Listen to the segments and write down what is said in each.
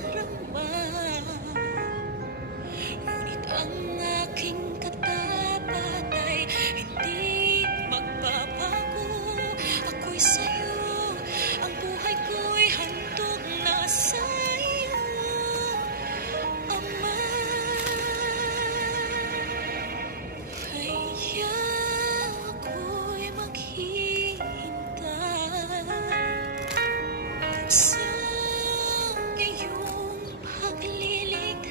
nadarama. Ngunit ang aking katapat ay hindi magbabago. Ako'y sa'yo, ang buhay ko'y handog na sa'yo, Ama. Kaya ako'y maghihintay sa iyong pagliligtas.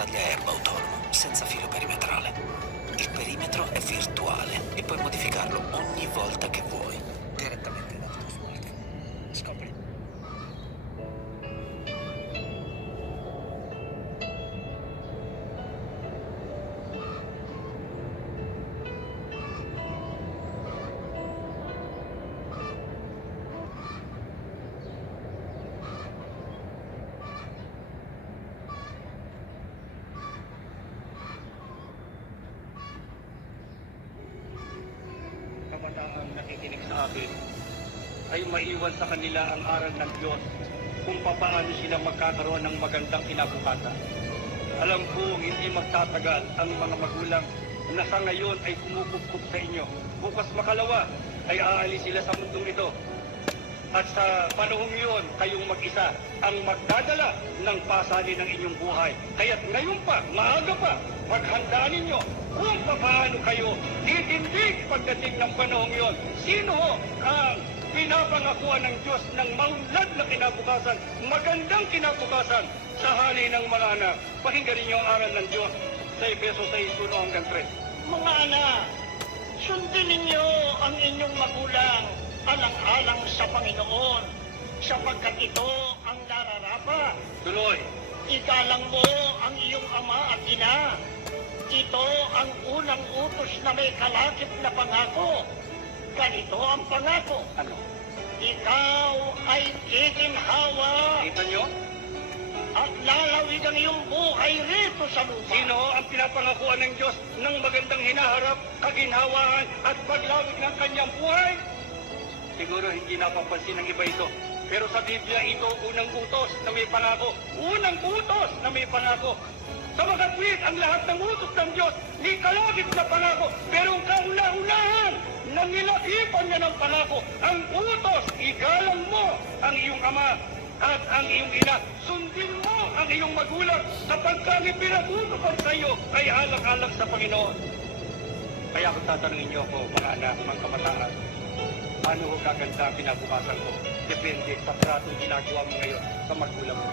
tagliaerba autonomo, senza filo perimetrale. Il perimetro è virtuale e puoi modificarlo ogni volta che vuoi, direttamente dal tuo smartphone. Scopri. Kabataang nakikinig sa akin ay maiwan sa kanila ang aral ng Diyos kung papaano sila magkakaroon ng magandang kinabukasan. Alam ko hindi magtatagal ang mga magulang na sa ngayon ay kumukupkup sa inyo. Bukas makalawa ay aalis sila sa mundong ito. At sa panahong yun, kayong mag-isa ang magdadala ng pasanin ng inyong buhay. Kaya't ngayon pa, maaga pa, maghandaan ninyo kung paano kayo titindig pagdating ng panahong yun. Sino ang pinapangakuan ng Diyos ng maunlad na kinabukasan, magandang kinabukasan sa hali ng mga anak? Pakinggan ninyo ang aral ng Diyos sa Efeso 6:1 hanggang 3. Mga anak, sundin ninyo ang inyong magulang alang-alang sa Panginoon, sapagkat ito ang nararapat. Tuloy. Igalang mo ang iyong ama at ina. Ito ang unang utos na may kalakip na pangako. Ganito ang pangako. Ano? Ikaw ay giginhawa. Kita nyo? At lalawig ang iyong buhay rito sa lupa. Sino ang pinapangakuan ng Diyos ng magandang hinaharap, kaginhawaan at paglawig ng kanyang buhay? Siguro hindi napapansin ng iba ito. Pero sa Biblia ito, unang utos na may pangako. Unang utos na may pangako. Sa mga tuwid, ang lahat ng utos ng Diyos, may kalagip na pangako. Pero ang kauna-unahan, nang nilakipan niya ng pangako, ang utos, igalang mo ang iyong ama at ang iyong ina. Sundin mo ang iyong magulang sapagkat ipinag-utosan sa iyo ay alang-alang sa Panginoon. Kaya kung tatanungin niyo ako, mga anak, mga kabataan, paano ko gaganda ang kinabukasan ko? Depende sa tratong ginagawa mo ngayon sa magulang mo.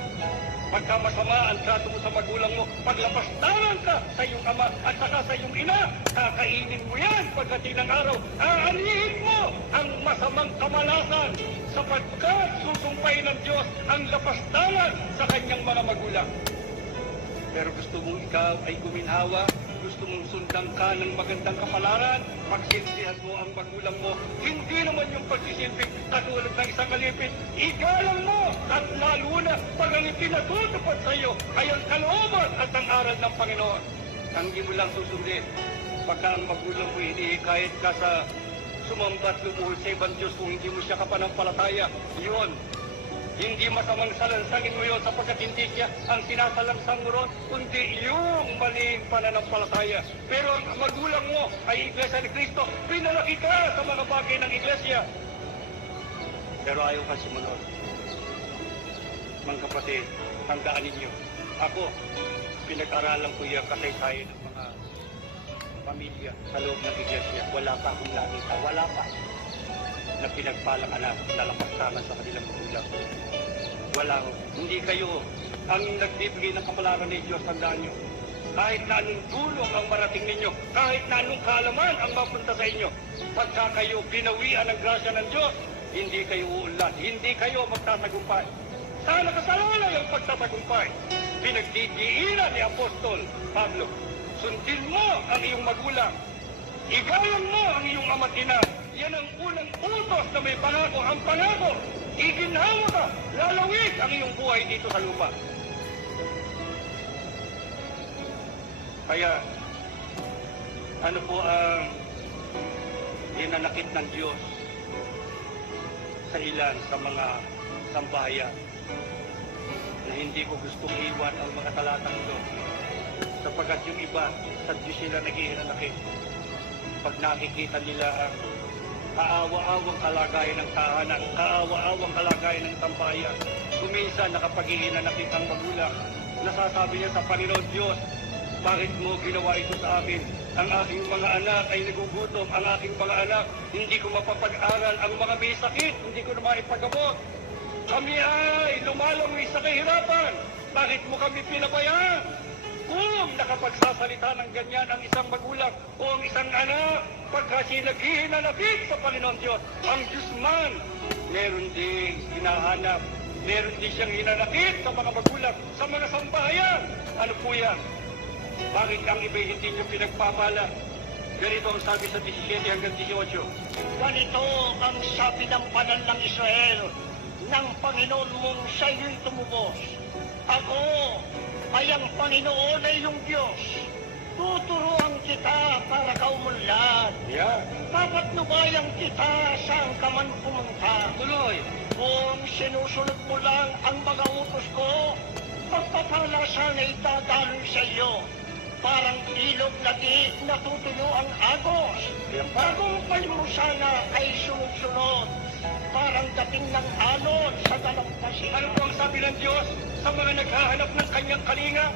Pagka masama ang trato mo sa magulang mo, paglapastangan ka sa iyong ama at saka sa iyong ina, kakainin mo yan pagdating ng araw. Aanihin mo ang masamang kamalasan sapagkat susumpay ng Diyos ang lapastangan sa kanyang mga magulang. Pero gusto mong ikaw ay guminhawa, gusto mong sundan ka ng magandang kapalaran, pagsinsihan mo ang magulang mo, hindi naman yung pagsisilbing katulad ng isang alipin. Igalang mo at lalo na pag ang ipinatutupad sa iyo ay ang kalooban at ang aral ng Panginoon. Tanggi mo lang susundin. Pagka ang magulang mo hinihikayat ka sa sumambat lumuhol sa ibang Diyos kung hindi mo siya kapanampalataya, yun. Hindi masamang salansangin mo yun sapagkat hindi siya ang sinasalangsang mo ron, kundi yung maling pananampalataya. Pero ang magulang mo ay Iglesia ni Cristo, pinalaki ka sa mga bagay ng Iglesia. Pero ayaw ka sumunod. Mga kapatid, tandaan ninyo, ako, pinag-aralan ko yung kasaysayan ng mga pamilya sa loob ng Iglesia. Wala pa akong nakita, wala pa na pinagpalang anak na lapastangan sa kanilang magulang. Walang, hindi kayo ang nagbibigay ng kapalaran ni Diyos, tandaan nyo. Kahit na anong tulong ang marating ninyo, kahit na anong kaalaman ang mapunta sa inyo, pagka kayo binawian ng grasya ng Diyos, hindi kayo uunlad, hindi kayo magtatagumpay. Sana kasalanan ang pagtatagumpay. Pinagdidiinan ni Apostol Pablo, sundin mo ang iyong magulang, igalang mo ang iyong ama't ina. Yan ang unang utos na may pangako. Ang pangako, iginhawa ka, lalawig ang iyong buhay dito sa lupa. Kaya, ano po ang hinanakit ng Diyos sa ilan sa mga sambahayan na hindi ko gustong iwan ang mga talatang ito, sapagkat yung iba sa Diyos sila naghihinanakit. Pag nakikita nila ang kaawa-awang kalagayan ng tahanan, kaawa-awang kalagayan ng tambayan, kuminsan nakapaghihinanakit ang magulang, nasasabi niya sa Panginoon Diyos, bakit mo ginawa ito sa akin? Ang aking mga anak ay nagugutom, ang aking mga anak hindi ko mapapag-aral, ang mga may sakit hindi ko na maipagamot. Kami ay lumalangoy sa kahirapan, bakit mo kami pinabayaan? Kung nakapagsasalita ng ganyan ang isang magulang o ang isang anak, pagka siya naghihinanakit sa Panginoon Diyos, ang Diyos man, meron din hinahanap, meron din siyang hinanakit sa mga magulang, sa mga sambahayan. Ano po yan? Bakit ang iba'y hindi niyo pinagpapala? Ganito ang sabi sa 17 hanggang 18. Ganito ang sabi ng banal ng Israel, ng Panginoon mong sa iyo'y tumubos. Ako ay ang Panginoon ay iyong Diyos. Tuturuan kita para kaumunlad. Yeah. Papatnubayan kita saan ka man pumunta. Tuloy. Kung sinusunod mo lang ang mga utos ko, pagpapala sana itadaloy sa iyo. Parang ilog na di natutuyo ang agos. Bagong mo sana ay sunod-sunod. Parang dating ng alon sa dalampasin. Ano po ang sabi ng Diyos sa mga naghahanap ng kanyang kalinga?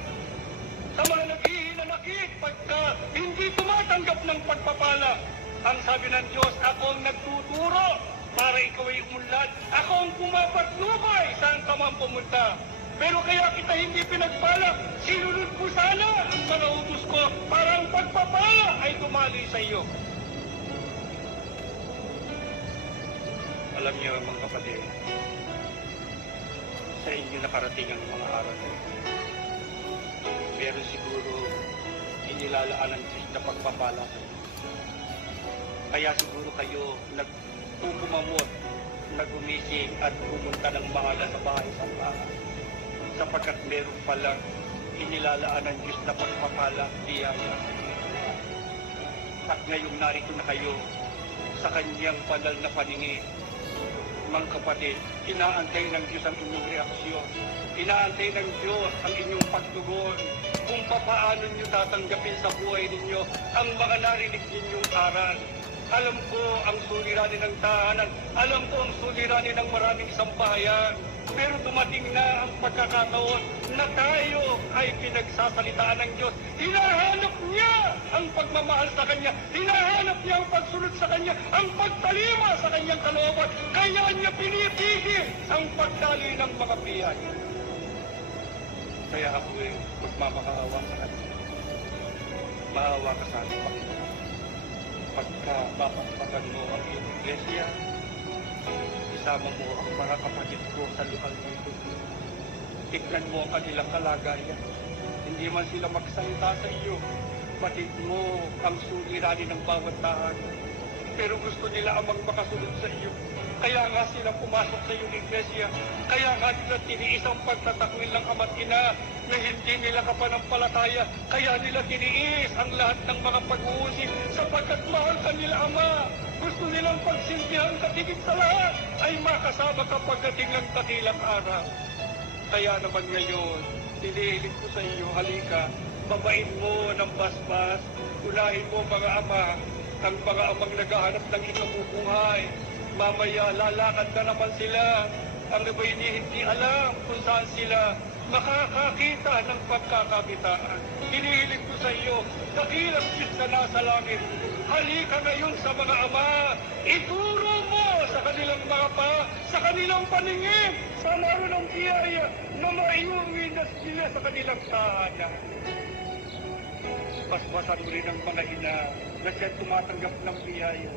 Sa mga naghihinanakit pagka hindi tumatanggap ng pagpapala. Ang sabi ng Diyos, ako ang nagtuturo para ikaw ay umunlad. Ako ang pumapatnubay saan ka man pumunta. Pero kaya kita hindi pinagpala, sinunod ko sana ang mga utos ko para ang pagpapala ay dumali sa iyo. Alam niyo mga kapatid, sa inyo nakarating ang mga araw na ito. Pero siguro inilalaan ng Diyos na pagpapala sa inyo. Kaya siguro kayo nagpupumamot, nagumising at pumunta ng maaga sa bahay sa bahay. Sapagkat meron palang inilalaan ng Diyos na pagpapala biyaya. At ngayong narito na kayo sa kanyang banal na paningin. Mga kapatid, inaantay ng Diyos ang inyong reaksyon. Inaantay ng Diyos ang inyong pagtugon kung paano niyo tatanggapin sa buhay ninyo ang mga narinig ninyong aral. Alam ko ang suliranin ng tahanan. Alam ko ang suliranin ng maraming sambahayan. Pero dumating na ang pagkakataon na tayo ay pinagsasalitaan ng Diyos. Hinahanap niya ang pagmamahal sa Kanya. Hinahanap niya ang pagsunod sa Kanya, ang pagtalima sa Kanyang kalooban. Kaya niya pinipigil ang pagdali ng mga biyaya. Kaya ako ay magmamakaawa sa Kanya. Maawa ka sa ating Panginoon. Pagka papagpagan mo ang iyong iglesia, isama mo ang mga kapatid ko sa lugar nito. Tignan mo ang kanilang kalagayan. Hindi man sila magsalita sa iyo. Batid mo ang suliranin ng bawat tahanan. Pero gusto nila amang makasunod sa iyo. Kaya nga sila pumasok sa iyong iglesia. Kaya nga nila tiniis ang pagtatakwil ng ama't ina na hindi nila kapanampalataya. Kaya nila tiniis ang lahat ng mga pag-uusip sapagkat mahal ka nila Ama. Gusto nilang pagsilbihan katigit sa lahat ay makasama ka pagdating ng dakilang araw. Kaya naman ngayon, tinihiling ko sa iyo, halika, babain mo ng basbas, unahin mo mga ama, ang mga amang naghahanap ng ikabubuhay. Mamaya lalakad na naman sila. Ang iba'y hindi alam kung saan sila makakakita ng pagkakakitaan. Hinihiling ko sa iyo, dakilang Diyos na nasa langit, halika ngayon sa mga ama, ituro mo sa kanilang mga sa kanilang paningin, sa laro ng biyaya na maiuwi na sila sa kanilang tahanan. Paspasan mo rin ang mga ina na siya tumatanggap ng biyaya.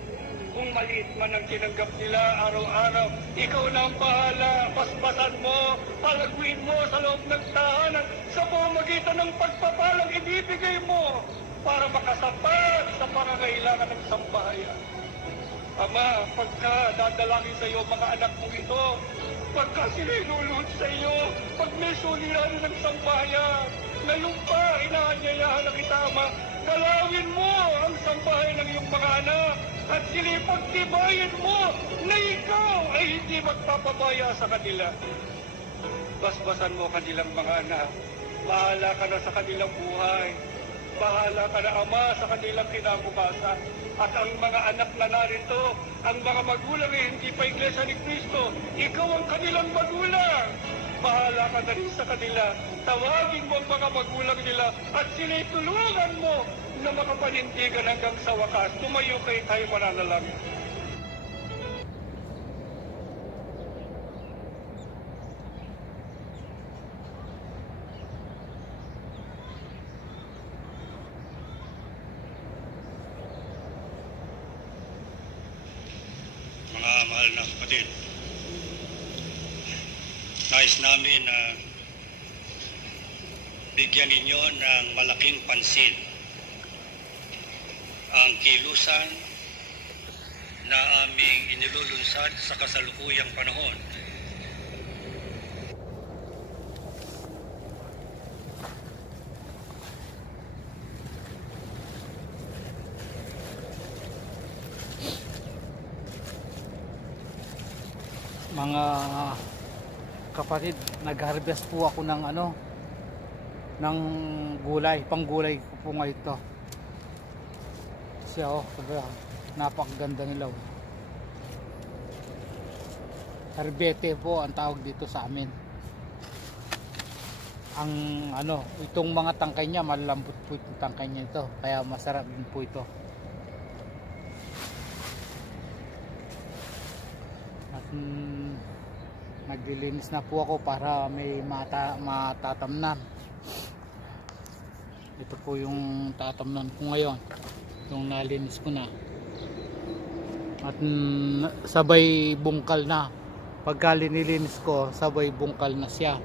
Kung maliit man ang tinanggap nila araw-araw, ikaw na ang bahala. Paspasan mo, palaguin mo sa loob ng tahanan sa pamamagitan ng pagpapalang ibibigay mo para makasapat sa pangangailangan ng sambahayan. Ama, pagka dadalangin sa iyo mga anak mong ito, pagka siniluluhod sa iyo, pag may suliranin ng sambahayan, ngayon pa, inaanyayahan na kita, Ama, galawin mo ang sambahayan ng iyong mga anak at silipagtibayin mo na ikaw ay hindi magpapabaya sa kanila. Basbasan mo kanilang mga anak. Bahala ka na sa kanilang buhay. Bahala ka na, Ama, sa kanilang kinabukasan. At ang mga anak na narito, ang mga magulang ay hindi pa Iglesia ni Cristo. Ikaw ang kanilang magulang. Bahala ka na rin sa kanila. Tawagin mo ang mga magulang nila at sila'y tulungan mo na makapanindigan hanggang sa wakas. Tumayo kayo tayo mananalangin. mahal na kapatid. Nais namin na bigyan ninyo ng malaking pansin ang kilusan na aming inilulunsad sa kasalukuyang panahon. Mga kapatid, nag-harvest po ako ng ng gulay, panggulay ko po ngayon ito. Siya napakaganda nila. Herbete po ang tawag dito sa amin. Ang itong mga tangkay niya, malambot po itong tangkay niya ito, kaya masarap din po ito. At naglilinis na po ako para may matatamnan. Ito po yung tatamnan ko ngayon, yung nalinis ko na. At sabay bungkal na. Pagka linilinis ko, sabay bungkal na siya.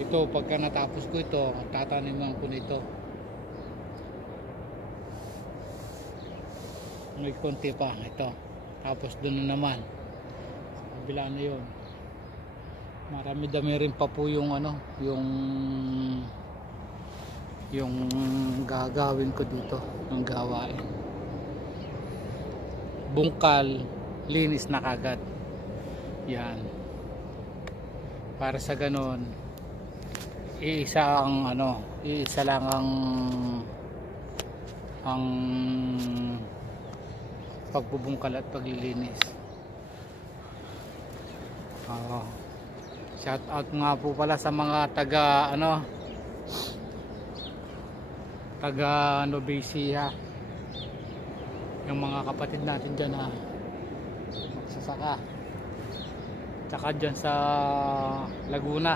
Ito, pagka natapos ko ito, tataniman ko nito. May konti pa ito. Tapos doon na naman. Kabila na yun. Marami-dami rin pa po yung yung gagawin ko dito ng gawain. Bungkal, linis na kagad. Yan. Para sa ganon, iisa lang ang pagbubungkal at paglilinis. Shout out nga po pala sa mga taga Nobesia, yung mga kapatid natin dyan na magsasaka, tsaka dyan sa Laguna,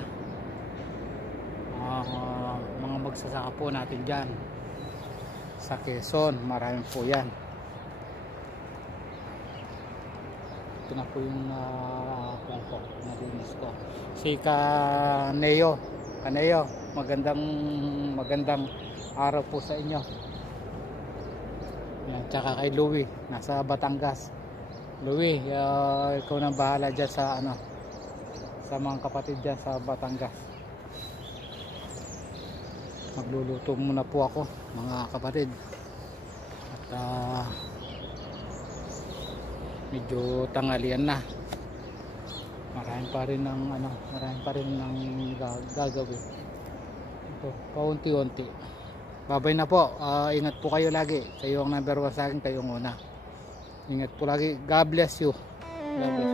mga magsasaka po natin dyan sa Quezon, marami po yan. Ito na po yung narinis ko. Si Kaneo, magandang araw po sa inyo. Yan, tsaka kay Louie, nasa Batangas. Louie, ikaw nang bahala dyan sa sa mga kapatid dyan sa Batangas. Magluluto muna po ako, mga kapatid. At medyo tanghalian na. Marami pa rin ng gagawin. Ito, paunti-unti. Babay na po. Ingat po kayo lagi. Kayo ang number 1 sa akin, kayong una. Ingat po lagi. God bless you. God bless you.